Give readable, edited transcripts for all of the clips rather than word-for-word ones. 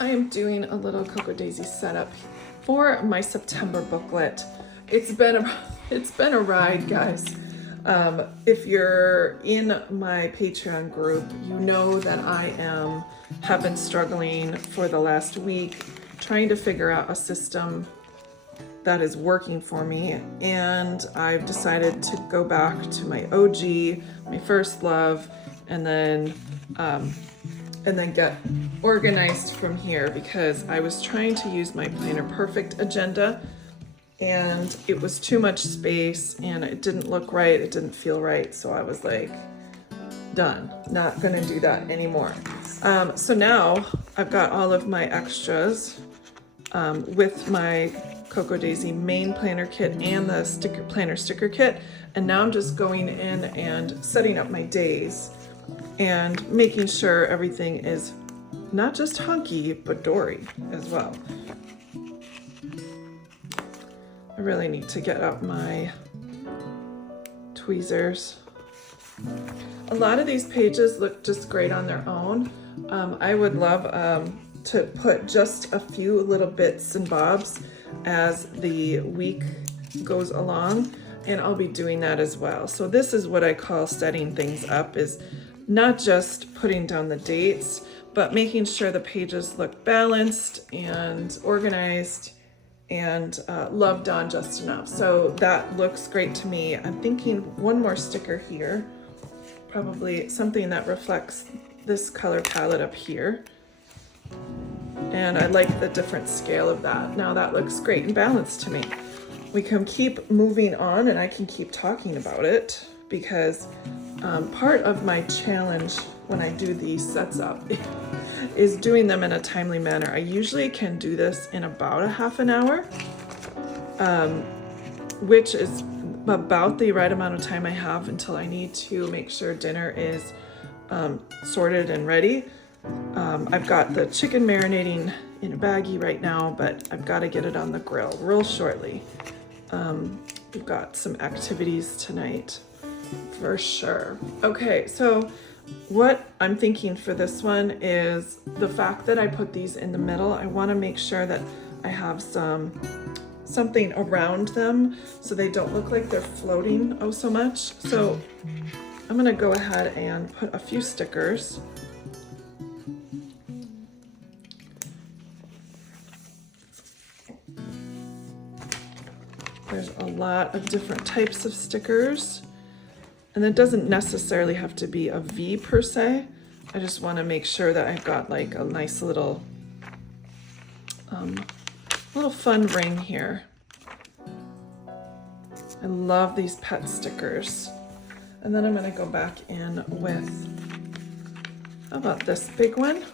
I am doing a little Cocoa Daisy setup for my September booklet. It's been a ride, guys. If you're in my Patreon group, you know that I have been struggling for the last week trying to figure out a system that is working for me, and I've decided to go back to my OG, my first love, and then get organized from here, because I was trying to use my Planner Perfect agenda and it was too much space and it didn't look right, it didn't feel right, so I was like, done, not gonna do that anymore. So now I've got all of my extras with my Cocoa Daisy main planner kit and the planner sticker kit, and now I'm just going in and setting up my days and making sure everything is not just hunky, but dory as well. I really need to get up my tweezers. A lot of these pages look just great on their own. I would love to put just a few little bits and bobs as the week goes along, and I'll be doing that as well. So this is what I call setting things up, is not just putting down the dates, but making sure the pages look balanced and organized and loved on just enough. So that looks great to me. I'm thinking one more sticker here, probably something that reflects this color palette up here. And I like the different scale of that. Now that looks great and balanced to me. We can keep moving on and I can keep talking about it, because part of my challenge when I do these sets up is doing them in a timely manner. I usually can do this in about a half an hour, which is about the right amount of time I have until I need to make sure dinner is sorted and ready. I've got the chicken marinating in a baggie right now, but I've got to get it on the grill real shortly. We've got some activities tonight for sure. Okay, so what I'm thinking for this one is the fact that I put these in the middle. I want to make sure that I have something around them so they don't look like they're floating oh so much. So I'm going to go ahead and put a few stickers. There's a lot of different types of stickers, and it doesn't necessarily have to be a V per se. I just want to make sure that I've got like a nice little fun ring here. I love these pet stickers. And then I'm going to go back in with, how about this big one?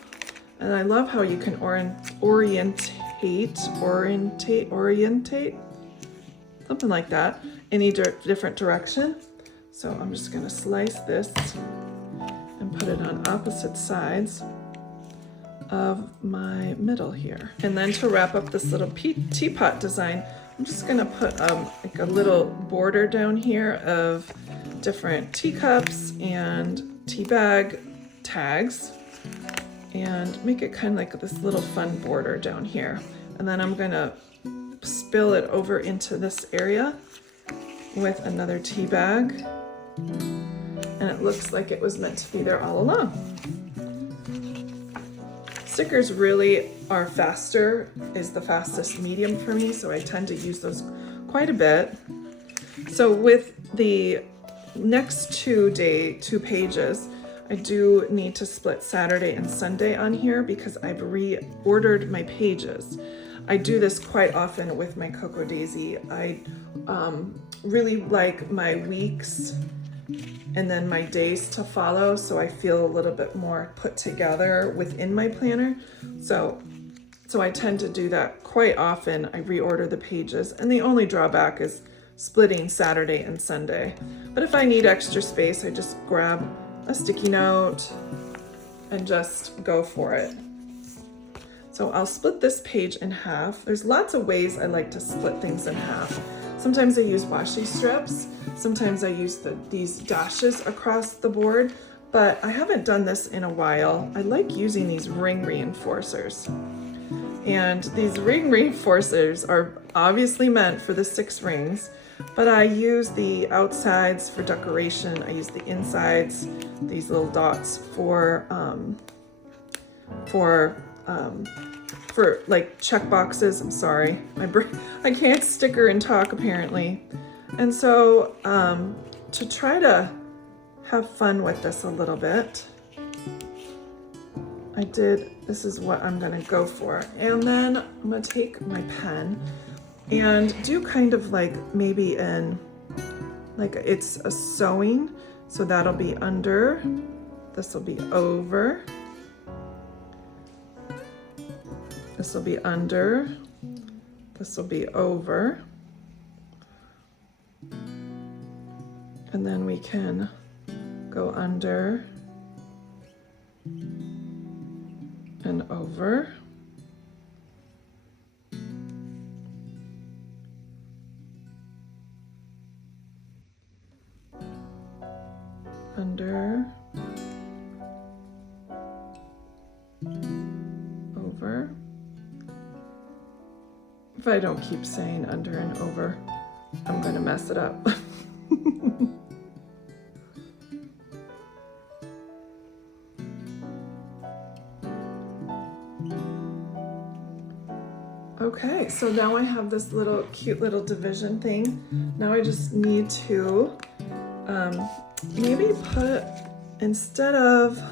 And I love how you can orientate, something like that, any different direction. So I'm just going to slice this and put it on opposite sides of my middle here. And then to wrap up this little teapot design, I'm just going to put like a little border down here of different teacups and tea bag tags, and make it kind of like this little fun border down here. And then I'm going to spill it over into this area with another tea bag, and it looks like it was meant to be there all along. Stickers really are faster, is the fastest medium for me, so I tend to use those quite a bit. So with the next two pages, I do need to split Saturday and Sunday on here because I've reordered my pages. I do this quite often with my Cocoa Daisy. I really like my weeks and then my days to follow, so I feel a little bit more put together within my planner. So I tend to do that quite often. I reorder the pages, and the only drawback is splitting Saturday and Sunday. But if I need extra space, I just grab a sticky note and just go for it. So I'll split this page in half. There's lots of ways I like to split things in half. Sometimes I use washi strips. Sometimes I use these dashes across the board. but I haven't done this in a while. I like using these ring reinforcers. And these ring reinforcers are obviously meant for the 6 rings, but I use the outsides for decoration. I use the insides, these little dots for like check boxes. I'm sorry, I can't sticker and talk apparently. And so to try to have fun with this a little bit, this is what I'm gonna go for. And then I'm gonna take my pen and do kind of like maybe like it's a sewing. So that'll be under, this will be over, this will be under, this will be over. And then we can go under and over. Under, over. If I don't keep saying under and over, I'm going to mess it up. Okay, so now I have this cute little division thing. Now I just need to maybe put, instead of,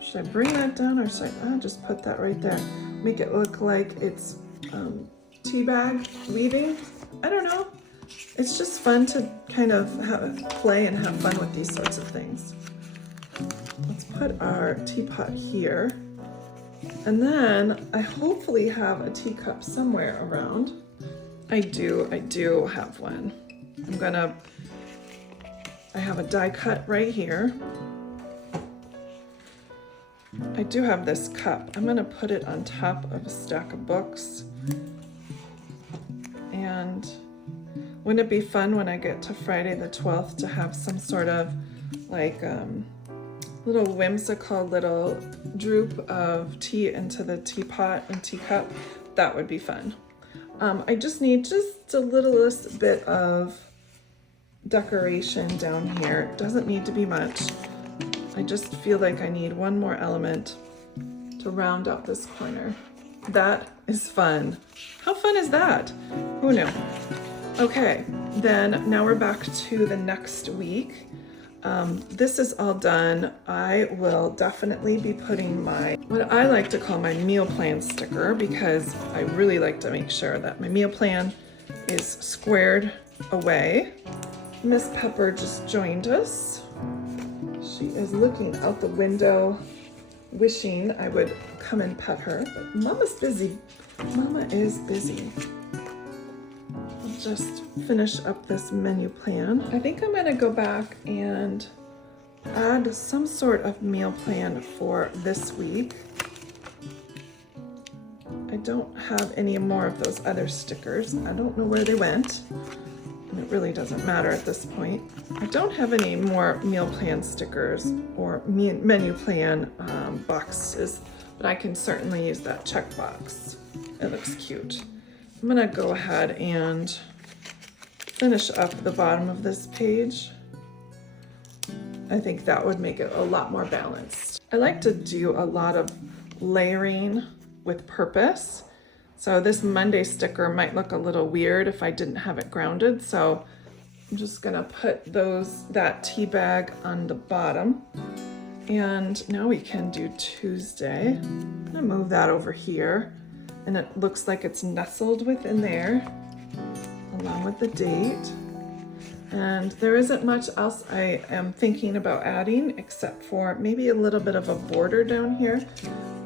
should I bring that down, or should I just put that right there? Make it look like it's tea bag weaving. I don't know. It's just fun to kind of play and have fun with these sorts of things. Let's put our teapot here. And then I hopefully have a teacup somewhere around. I do have one. I have a die cut right here. I do have this cup. I'm gonna put it on top of a stack of books. And wouldn't it be fun when I get to Friday the 12th to have some sort of like little whimsical little droop of tea into the teapot and teacup? That would be fun. I just need just a littlest bit of decoration down here. It doesn't need to be much. I just feel like I need one more element to round out this corner. That is fun. How fun is that? Who knew? Okay, then now we're back to the next week. This is all done. I will definitely be putting what I like to call my meal plan sticker, because I really like to make sure that my meal plan is squared away. Miss Pepper just joined us. She is looking out the window, wishing I would come and pet her, but Mama's busy. Mama is busy. I'll just finish up this menu plan. I think I'm gonna go back and add some sort of meal plan for this week. I don't have any more of those other stickers. I don't know where they went, and it really doesn't matter at this point. I don't have any more meal plan stickers or menu plan boxes, but I can certainly use that checkbox. It looks cute. I'm gonna go ahead and finish up the bottom of this page. I think that would make it a lot more balanced. I like to do a lot of layering with purpose. So this Monday sticker might look a little weird if I didn't have it grounded. So I'm just gonna put that tea bag on the bottom. And now we can do Tuesday. I'm gonna move that over here. And it looks like it's nestled within there, along with the date. And there isn't much else I am thinking about adding, except for maybe a little bit of a border down here.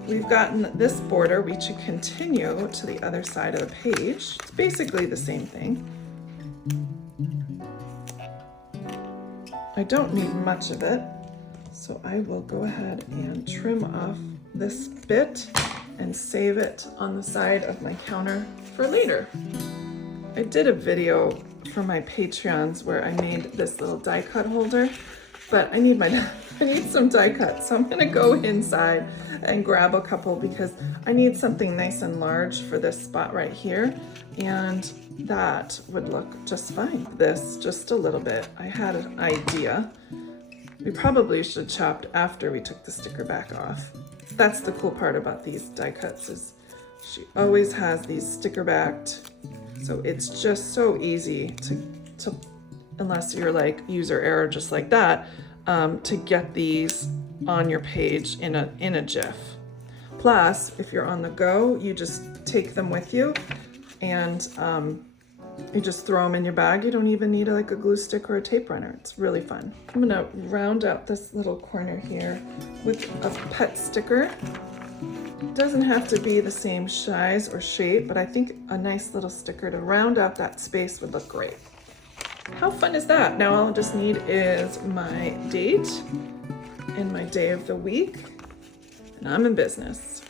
We've gotten this border, we should continue to the other side of the page. It's basically the same thing. I don't need much of it, so I will go ahead and trim off this bit and save it on the side of my counter for later. I did a video for my Patreons where I made this little die cut holder, but I need some die cuts. So I'm gonna go inside and grab a couple because I need something nice and large for this spot right here. And that would look just fine. This, just a little bit. I had an idea. We probably should have chopped after we took the sticker back off. That's the cool part about these die cuts is she always has these sticker backed. So it's just so easy to unless you're like user error just like that, to get these on your page in a GIF. Plus, if you're on the go, you just take them with you and you just throw them in your bag. You don't even need like a glue stick or a tape runner. It's really fun. I'm gonna round out this little corner here with a pet sticker. It doesn't have to be the same size or shape, but I think a nice little sticker to round out that space would look great. How fun is that? Now all I just need is my date and my day of the week, and I'm in business.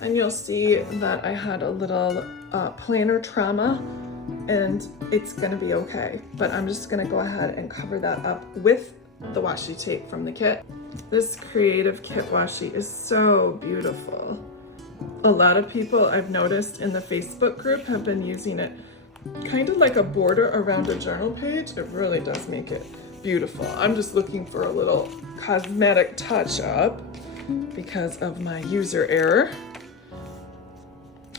And you'll see that I had a little planner trauma, and it's gonna be okay. But I'm just gonna go ahead and cover that up with the washi tape from the kit. This Creative Kit washi is so beautiful. A lot of people I've noticed in the Facebook group have been using it kind of like a border around a journal page. It really does make it beautiful. I'm just looking for a little cosmetic touch up because of my user error.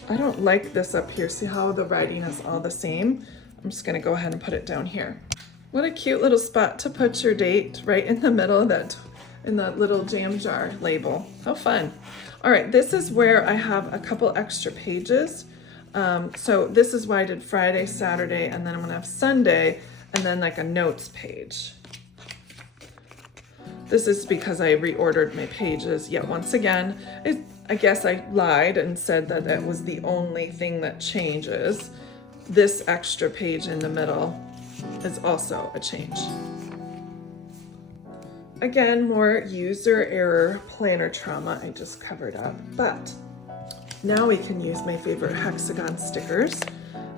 I don't like this up here. See how the writing is all the same? I'm just gonna go ahead and put it down here. What a cute little spot to put your date right in the middle of that, in the little jam jar label. How fun. All right, this is where I have a couple extra pages. So this is why I did Friday, Saturday, and then I'm gonna have Sunday, and then like a notes page. This is because I reordered my pages yet once again. I guess I lied and said that that was the only thing that changes. This extra page in the middle is also a change. Again, more user error planner trauma I just covered up, but now we can use my favorite hexagon stickers,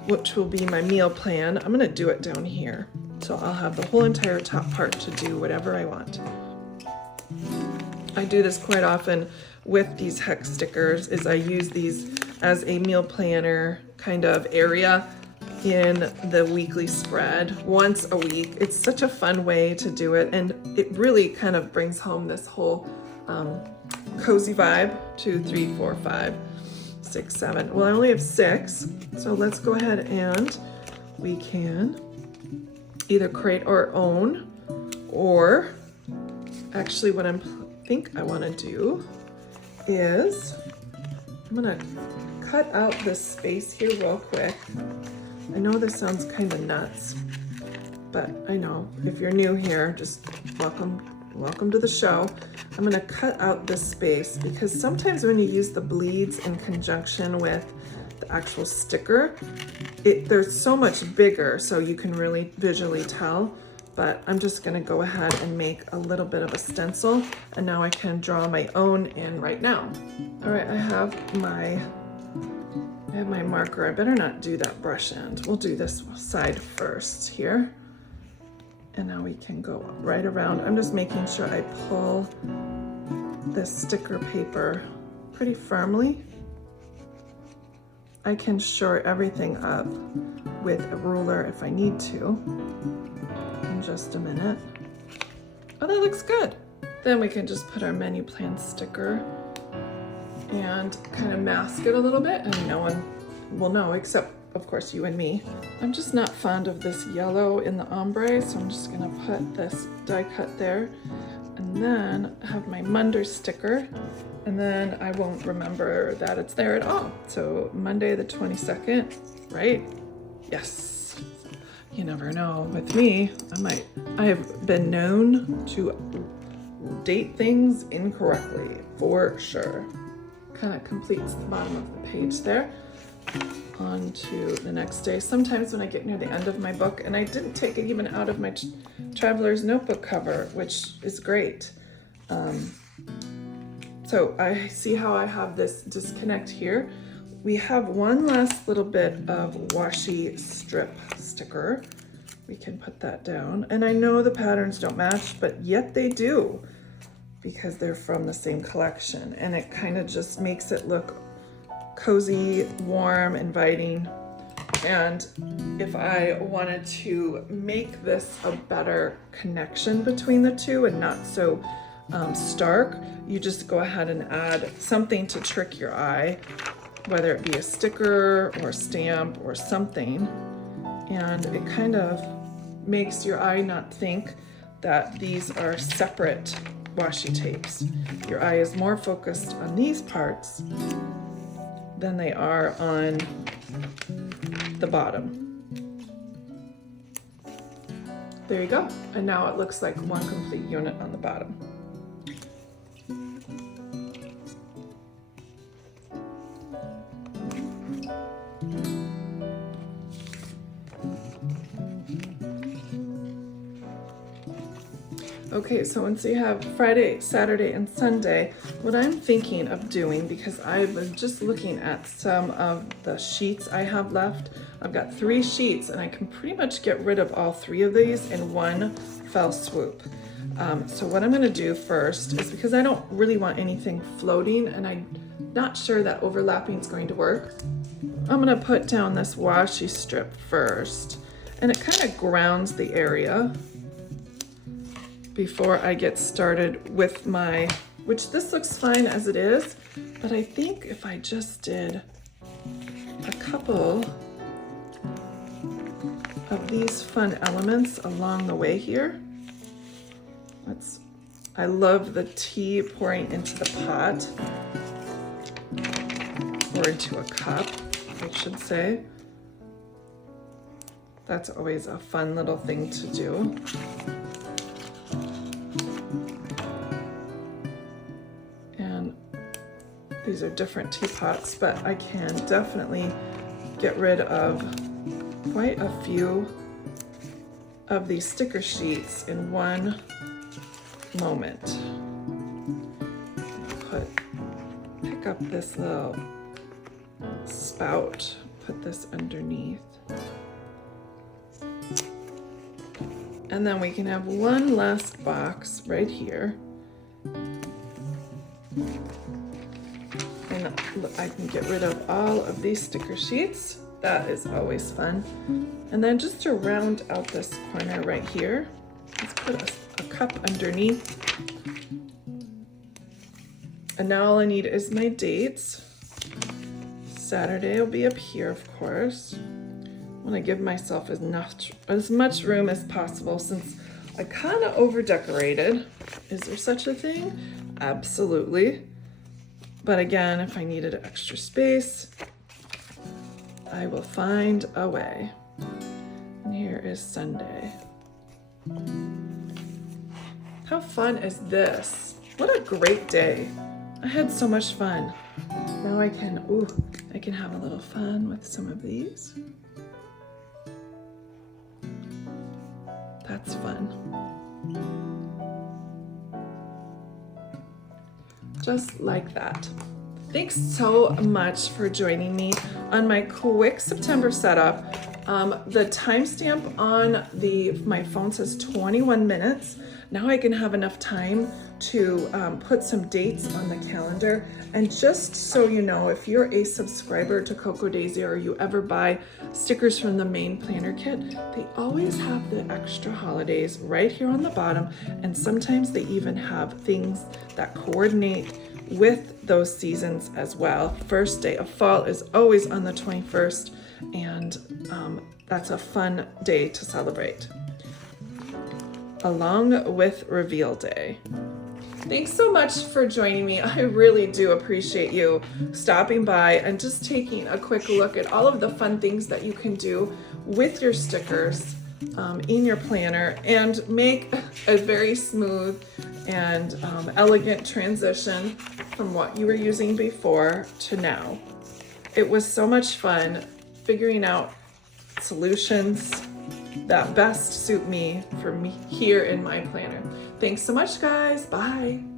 which will be my meal plan. I'm gonna do it down here. So I'll have the whole entire top part to do whatever I want. I do this quite often with these hex stickers, is I use these as a meal planner kind of area in the weekly spread once a week. It's such a fun way to do it, and it really kind of brings home this whole cozy vibe. 2, 3, 4, 5, 6, 7. Well, I only have 6, so let's go ahead and we can either create our own, or actually what I think I want to do is I'm gonna cut out this space here real quick. I know this sounds kind of nuts, but I know if you're new here, just welcome to the show. I'm gonna cut out this space because sometimes when you use the bleeds in conjunction with the actual sticker, they're so much bigger, so you can really visually tell. But I'm just gonna go ahead and make a little bit of a stencil, and now I can draw my own in right now. All right, I have my marker. I better not do that brush end. We'll do this side first here. And now we can go right around. I'm just making sure I pull this sticker paper pretty firmly. I can shore everything up with a ruler if I need to. In just a minute. Oh, that looks good. Then we can just put our menu plan sticker and kind of mask it a little bit, and no one will know except of course you and me. I'm just not fond of this yellow in the ombre, so I'm just gonna put this die cut there, and then I have my Munder sticker, and then I won't remember that it's there at all. So Monday the 22nd, right? Yes. You never know. With me, I have been known to date things incorrectly, for sure. Kind of completes the bottom of the page there. on to the next day. Sometimes when I get near the end of my book, and I didn't take it even out of my traveler's notebook cover, which is great. So I see how I have this disconnect here. We have one last little bit of washi strip sticker. We can put that down. And I know the patterns don't match, but yet they do, because they're from the same collection. And it kind of just makes it look cozy, warm, inviting. And if I wanted to make this a better connection between the two and not so stark, you just go ahead and add something to trick your eye, whether it be a sticker or stamp or something. And it kind of makes your eye not think that these are separate washi tapes. Your eye is more focused on these parts than they are on the bottom. There you go. And now it looks like one complete unit on the bottom. Okay, so once you have Friday, Saturday, and Sunday, what I'm thinking of doing, because I've been just looking at some of the sheets I have left. I've got 3 sheets and I can pretty much get rid of all 3 of these in one fell swoop. So what I'm gonna do first is, because I don't really want anything floating and I'm not sure that overlapping is going to work, I'm gonna put down this washi strip first, and it kind of grounds the area before I get started with my, which this looks fine as it is, but I think if I just did a couple of these fun elements along the way here. I love the tea pouring into the pot, or into a cup, I should say. That's always a fun little thing to do. And these are different teapots, but I can definitely get rid of quite a few of these sticker sheets in one moment. Pick up this little spout, put this underneath. And then we can have one last box right here. And I can get rid of all of these sticker sheets. That is always fun. And then just to round out this corner right here, let's put a cup underneath. And now all I need is my dates. Saturday will be up here, of course. I want to give myself as much room as possible, since I kind of over decorated. Is there such a thing? Absolutely. But again, if I needed extra space, I will find a way. And here is Sunday. How fun is this? What a great day. I had so much fun. Now I can have a little fun with some of these. That's fun. Just like that. Thanks so much for joining me on my quick September setup. The timestamp on my phone says 21 minutes. Now I can have enough time to put some dates on the calendar. And just so you know, if you're a subscriber to Cocoa Daisy, or you ever buy stickers from the main planner kit, they always have the extra holidays right here on the bottom. And sometimes they even have things that coordinate with those seasons as well. First day of fall is always on the 21st, and that's a fun day to celebrate, along with Reveal Day. Thanks so much for joining me. I really do appreciate you stopping by and just taking a quick look at all of the fun things that you can do with your stickers in your planner, and make a very smooth and elegant transition from what you were using before to now. It was so much fun. figuring out solutions that best suit me for me here in my planner. Thanks so much, guys. Bye.